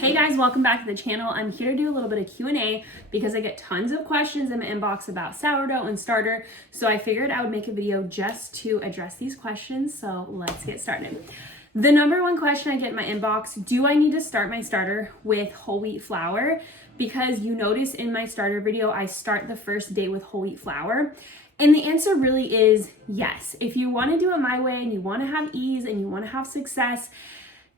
Hey guys, welcome back to the channel. I'm here to do a little bit of Q&A because I get tons of questions in my inbox about sourdough and starter. So I figured I would make a video just to address these questions. So let's get started. The number one question I get in my inbox, do I need to start my starter with whole wheat flour? Because you notice in my starter video, I start the first day with whole wheat flour. And the answer really is yes. If you want to do it my way and you want to have ease and you want to have success,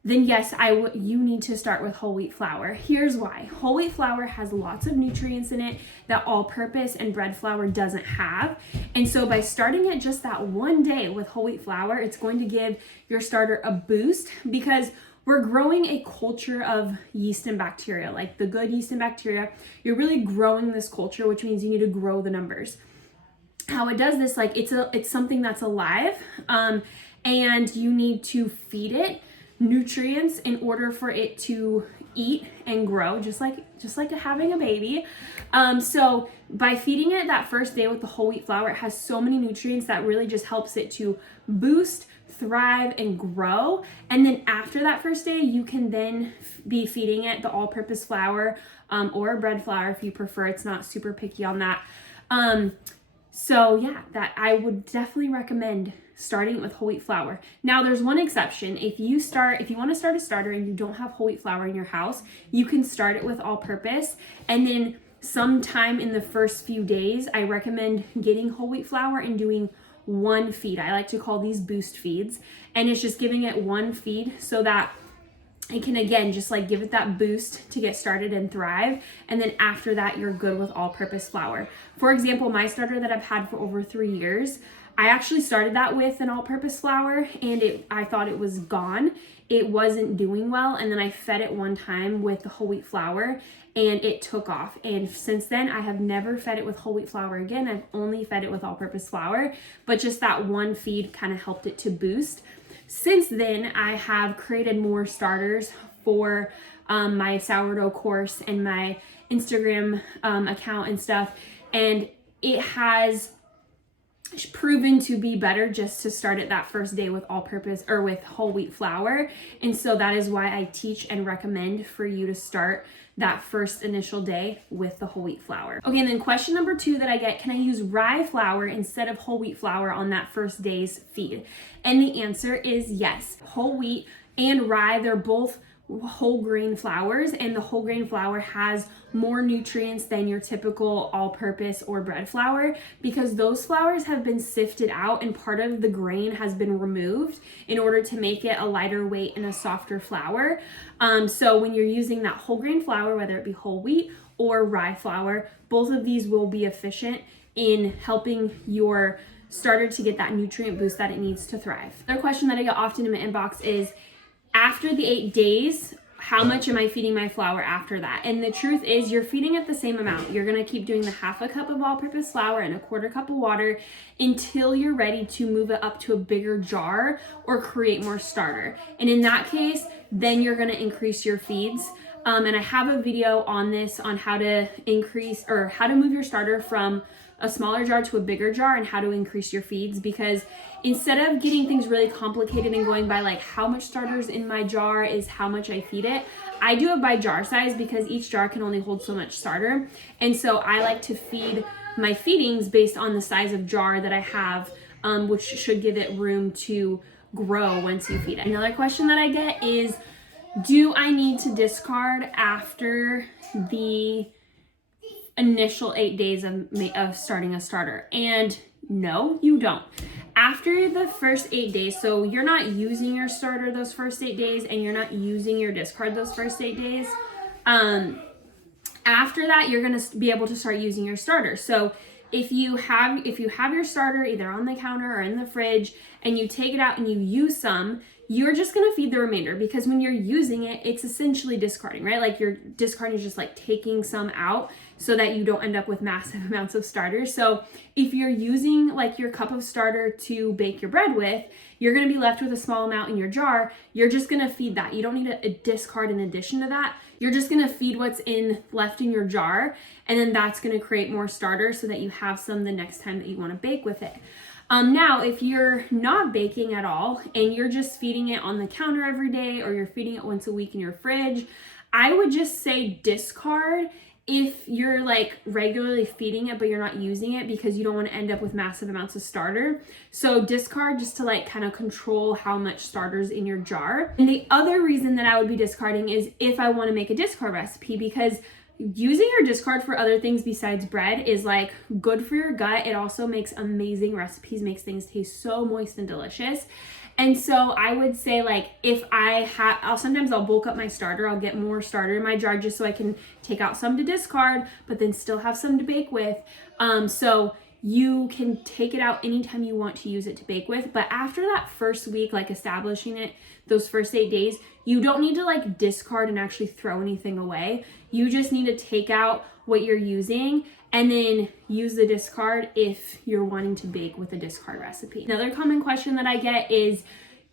then yes, you need to start with whole wheat flour. Here's why. Whole wheat flour has lots of nutrients in it that all-purpose and bread flour doesn't have. And so by starting it just that one day with whole wheat flour, it's going to give your starter a boost because we're growing a culture of yeast and bacteria, like the good yeast and bacteria. You're really growing this culture, which means you need to grow the numbers. How it does this, like it's something that's alive, and you need to feed it nutrients in order for it to eat and grow, just like having a baby. So by feeding it that first day with the whole wheat flour, it has so many nutrients that really just helps it to boost, thrive, and grow. And then after that first day, you can then be feeding it the all-purpose flour or bread flour if you prefer. It's not super picky on that. So yeah, that I would definitely recommend starting with whole wheat flour. Now there's one exception. If you want to start a starter and you don't have whole wheat flour in your house, you can start it with all purpose. And then sometime in the first few days, I recommend getting whole wheat flour and doing one feed. I like to call these boost feeds. And it's just giving it one feed so that it can, again, just like give it that boost to get started and thrive. And then after that, you're good with all-purpose flour. For example, my starter that I've had for over 3 years, I actually started that with an all-purpose flour and I thought it was gone. It wasn't doing well. And then I fed it one time with the whole wheat flour and it took off. And since then, I have never fed it with whole wheat flour again. I've only fed it with all-purpose flour, but just that one feed kind of helped it to boost. Since then, I have created more starters for my sourdough course and my Instagram account and stuff. And it has proven to be better just to start it that first day with all-purpose or with whole wheat flour. And so that is why I teach and recommend for you to start that first initial day with the whole wheat flour. Okay, and then question number 2 that I get, can I use rye flour instead of whole wheat flour on that first day's feed? And the answer is yes. Whole wheat and rye, they're both whole grain flours, and the whole grain flour has more nutrients than your typical all-purpose or bread flour because those flours have been sifted out and part of the grain has been removed in order to make it a lighter weight and a softer flour. So when you're using that whole grain flour, whether it be whole wheat or rye flour, both of these will be efficient in helping your starter to get that nutrient boost that it needs to thrive. Another question that I get often in my inbox is, after the 8 days, how much am I feeding my flour after that? And the truth is you're feeding it the same amount. You're gonna keep doing the 1/2 cup of all-purpose flour and 1/4 cup of water until you're ready to move it up to a bigger jar or create more starter. And in that case, then you're gonna increase your feeds. And I have a video on this on how to increase or how to move your starter from a smaller jar to a bigger jar and how to increase your feeds, because instead of getting things really complicated and going by like how much starters in my jar is how much I feed it, I do it by jar size because each jar can only hold so much starter. And so I like to feed my feedings based on the size of jar that I have, which should give it room to grow once you feed it. Another question that I get is, do I need to discard after the initial 8 days of starting a starter? And no, you don't. After the first 8 days, so you're not using your starter those first 8 days and you're not using your discard those first 8 days. After that, you're gonna be able to start using your starter. So if you have your starter either on the counter or in the fridge and you take it out and you use some, you're just gonna feed the remainder because when you're using it, it's essentially discarding, right? Like you're discarding is just like taking some out so that you don't end up with massive amounts of starters. So if you're using like your cup of starter to bake your bread with, you're gonna be left with a small amount in your jar. You're just gonna feed that. You don't need a discard in addition to that. You're just gonna feed what's left in your jar, and then that's gonna create more starters so that you have some the next time that you wanna bake with it. Now, if you're not baking at all and you're just feeding it on the counter every day, or you're feeding it once a week in your fridge, I would just say discard if you're like regularly feeding it but you're not using it, because you don't want to end up with massive amounts of starter. So discard just to like kind of control how much starter's in your jar. And the other reason that I would be discarding is if I want to make a discard recipe, because using your discard for other things besides bread is like good for your gut. It also makes amazing recipes, makes things taste so moist and delicious. And so I would say, like, if sometimes I'll bulk up my starter. I'll get more starter in my jar just so I can take out some to discard, but then still have some to bake with. So you can take it out anytime you want to use it to bake with. But after that first week, like establishing it, those first 8 days, you don't need to like discard and actually throw anything away. You just need to take out what you're using and then use the discard if you're wanting to bake with a discard recipe. Another common question that I get is,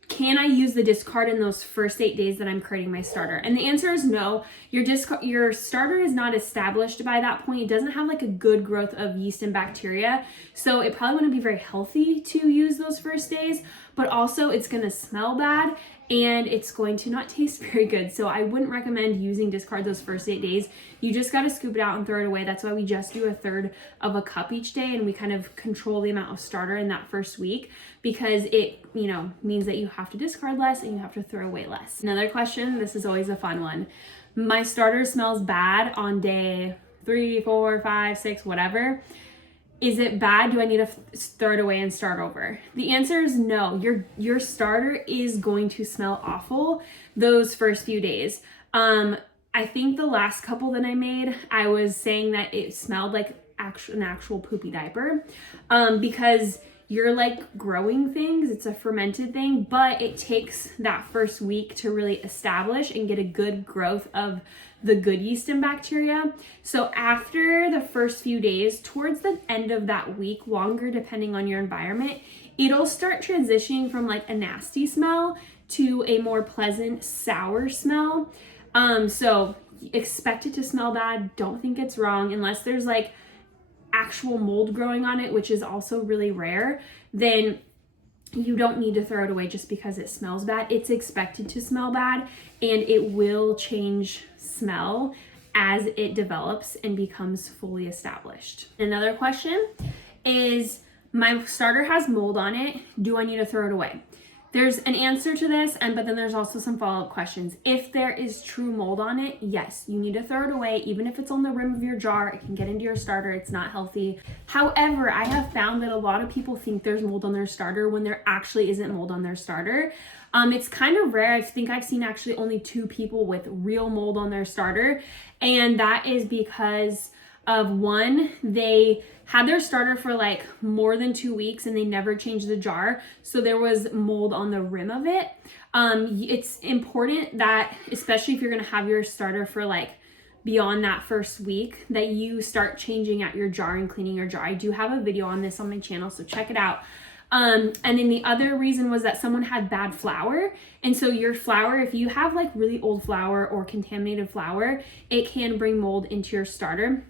can I use the discard in those first 8 days that I'm creating my starter? And the answer is no. Your starter is not established by that point. It doesn't have like a good growth of yeast and bacteria. So it probably wouldn't be very healthy to use those first days, but also it's gonna smell bad and it's going to not taste very good. So I wouldn't recommend using discard those first 8 days. You just gotta scoop it out and throw it away. That's why we just do 1/3 of a cup each day, and we kind of control the amount of starter in that first week, because it, means that you have to discard less and you have to throw away less. Another question, this is always a fun one. My starter smells bad on day 3, 4, 5, 6, whatever. Is it bad? Do I need to throw it away and start over? The answer is no. Your starter is going to smell awful those first few days. I think the last couple that I made, I was saying that it smelled like an actual poopy diaper, because you're like growing things. It's a fermented thing, but it takes that first week to really establish and get a good growth of the good yeast and bacteria. So after the first few days, towards the end of that week, longer depending on your environment, it'll start transitioning from like a nasty smell to a more pleasant sour smell. So expect it to smell bad. Don't think it's wrong unless there's like actual mold growing on it, which is also really rare. Then you don't need to throw it away just because it smells bad. It's expected to smell bad, and it will change smell as it develops and becomes fully established. Another question is, my starter has mold on it. Do I need to throw it away? There's an answer to this, but then there's also some follow-up questions. If there is true mold on it, yes, you need to throw it away. Even if it's on the rim of your jar, it can get into your starter. It's not healthy. However, I have found that a lot of people think there's mold on their starter when there actually isn't mold on their starter. It's kind of rare. I think I've seen actually only 2 people with real mold on their starter, and that is because of one, they had their starter for like more than 2 weeks and they never changed the jar, so there was mold on the rim of it. It's important that, especially if you're gonna have your starter for like beyond that first week, that you start changing out your jar and cleaning your jar. I do have a video on this on my channel, so check it out. And then the other reason was that someone had bad flour. And so your flour, if you have like really old flour or contaminated flour, it can bring mold into your starter.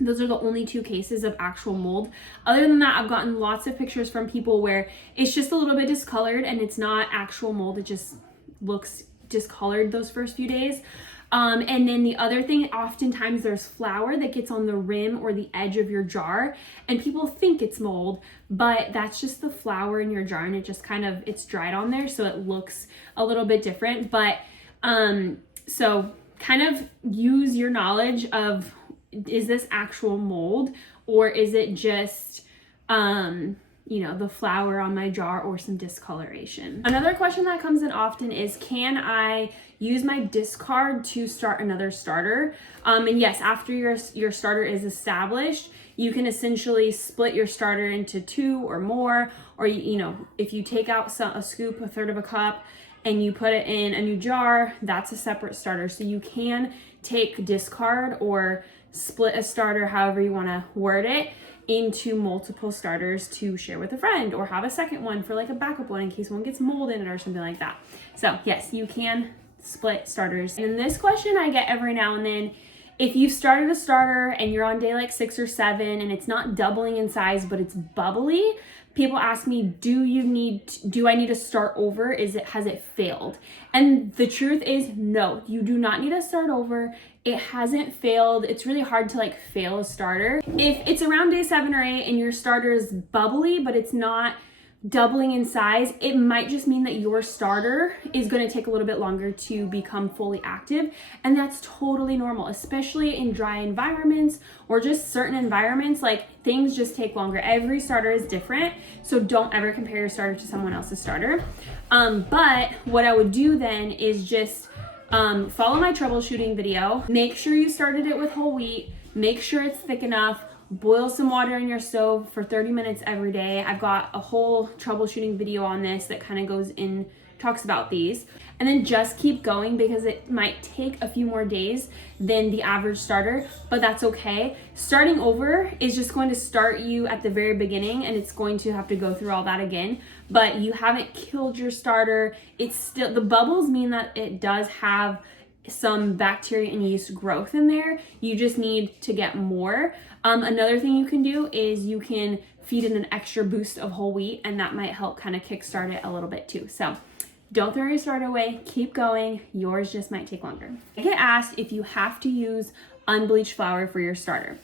Those are the only 2 cases of actual mold. Other than that, I've gotten lots of pictures from people where it's just a little bit discolored and it's not actual mold. It just looks discolored those first few days. And then the other thing, oftentimes there's flour that gets on the rim or the edge of your jar, and people think it's mold, but that's just the flour in your jar, and it just it's dried on there, so it looks a little bit different. But so kind of use your knowledge of, is this actual mold, or is it just the flour on my jar or some discoloration? Another question that comes in often is, can I use my discard to start another starter? And yes, after your starter is established, you can essentially split your starter into 2 or more, or if you take out a scoop, 1/3 of a cup, and you put it in a new jar, that's a separate starter. So you can take discard or split a starter, however you want to word it, into multiple starters to share with a friend, or have a second one for like a backup one in case one gets mold in it or something like that. So yes, you can split starters. And this question I get every now and then if you've started a starter and you're on day like 6 or 7 and it's not doubling in size, but it's bubbly, people ask me, do I need to start over? Has it failed? And the truth is no, you do not need to start over. It hasn't failed. It's really hard to like fail a starter. If it's around day 7 or 8 and your starter is bubbly, but it's not doubling in size, it might just mean that your starter is going to take a little bit longer to become fully active, and that's totally normal, especially in dry environments or just certain environments. Like, things just take longer. Every starter is different, so don't ever compare your starter to someone else's starter. But what I would do then is just follow my troubleshooting video. Make sure you started it with whole wheat. Make sure it's thick enough. Boil some water in your stove for 30 minutes every day. I've got a whole troubleshooting video on this that kind of talks about these. And then just keep going, because it might take a few more days than the average starter, but that's okay. Starting over is just going to start you at the very beginning, and it's going to have to go through all that again, but you haven't killed your starter. It's still, the bubbles mean that it does have some bacteria and yeast growth in there. You just need to get more. Another thing you can do is you can feed in an extra boost of whole wheat, and that might help kind of kickstart it a little bit too. So don't throw your starter away, keep going. Yours just might take longer. I get asked if you have to use unbleached flour for your starter.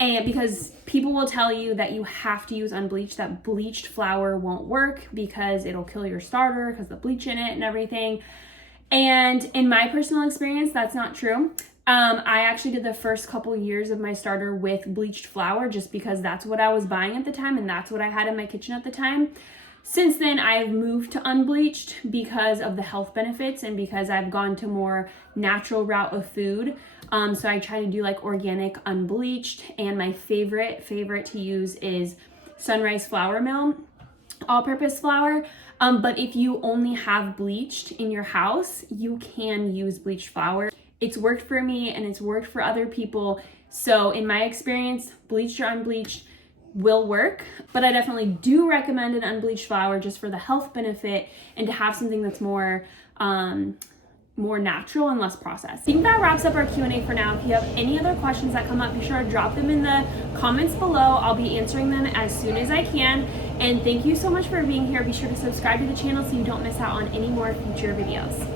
And because people will tell you that you have to use unbleached, that bleached flour won't work because it'll kill your starter because the bleach in it and everything. And in my personal experience, that's not true. I actually did the first couple years of my starter with bleached flour just because that's what I was buying at the time and that's what I had in my kitchen at the time. Since then, I've moved to unbleached because of the health benefits and because I've gone to more natural route of food. So I try to do like organic unbleached, and my favorite to use is Sunrise Flour Mill all-purpose flour. But if you only have bleached in your house, you can use bleached flour. It's worked for me and it's worked for other people. So in my experience, bleached or unbleached will work, but I definitely do recommend an unbleached flour just for the health benefit and to have something that's more natural and less processed. I think that wraps up our Q&A for now. If you have any other questions that come up, be sure to drop them in the comments below. I'll be answering them as soon as I can. And thank you so much for being here. Be sure to subscribe to the channel so you don't miss out on any more future videos.